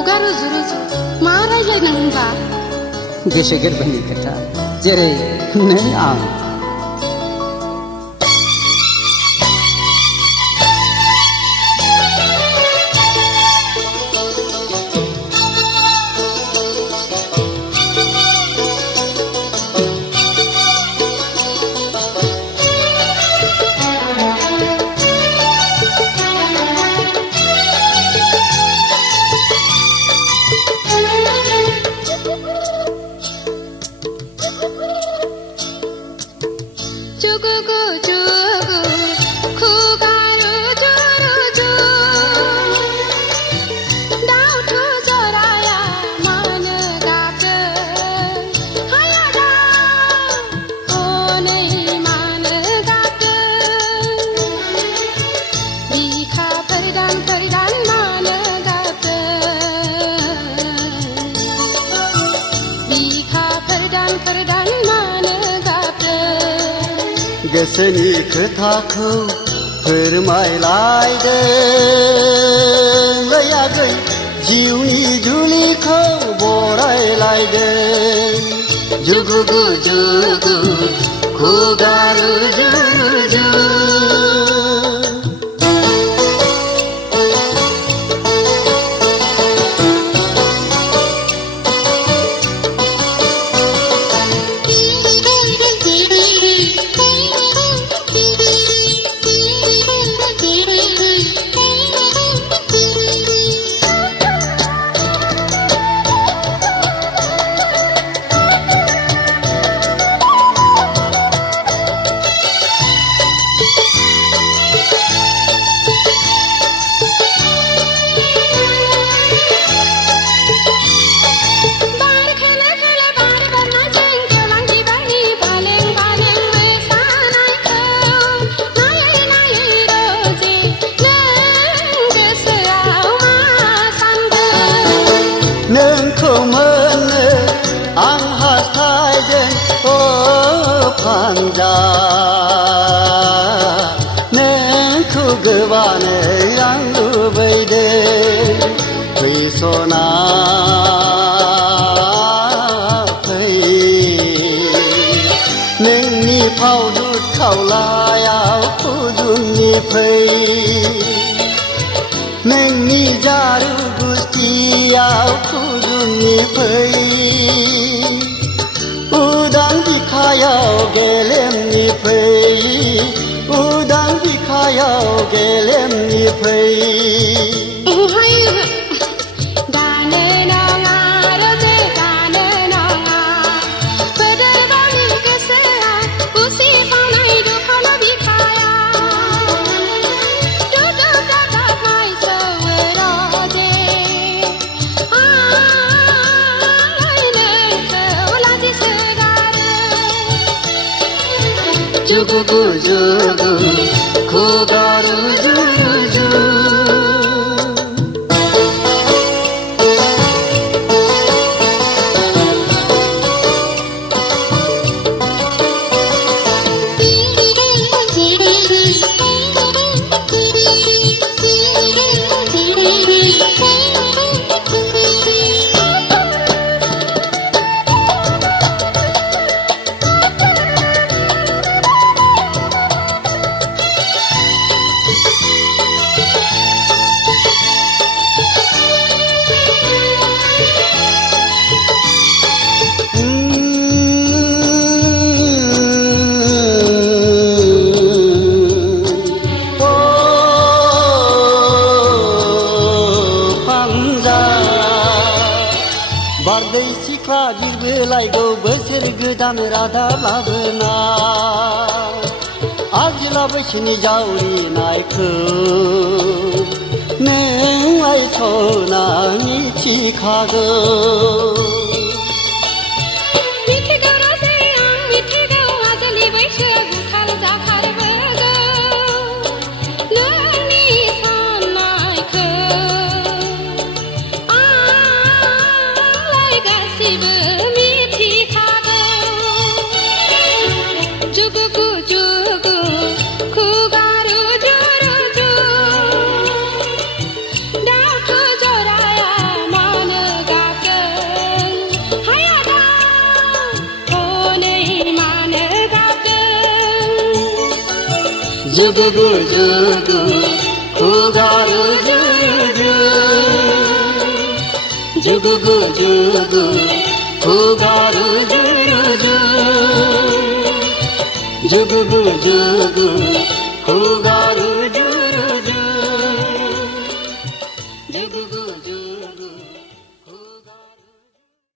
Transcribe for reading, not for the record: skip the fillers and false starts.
खुगा रुजु रुजु मा रायज्लायनो होनबा गोसो गोरबोनि खोथा जेरै नों आं गोसोनि खोथाखौ फोरमायलायदों आगै जिउनि जुलिखौ बरायलायदों जुगु जुगु खुगा रुजु रुजु नोंखौ मोननो आं हास्थायदों अ फानजा नोंखौ गोबानो आं लुबैदों फै सना फै नोंनि फावदुत खावलायाव खुदुमनि फै नोंनि जारु गुस्थियाव खुदुमनि फै उदां बिखायाव गेलेमनि फै उदां बिखायाव गेलेमनि फै जुगु जुगु खुगा रुजु रुजु बारदै सिख्ला बिरबोलायगौ बोसोर गोदान रादाब लाबोना आजिला बैसोनि जावरिनायखौ नोंलाय सना मिथिखागौ मा जुगु जुगु खुगारु जुगु जुगु जुगु खुगारु जुगु जुगु जुगु खुगारु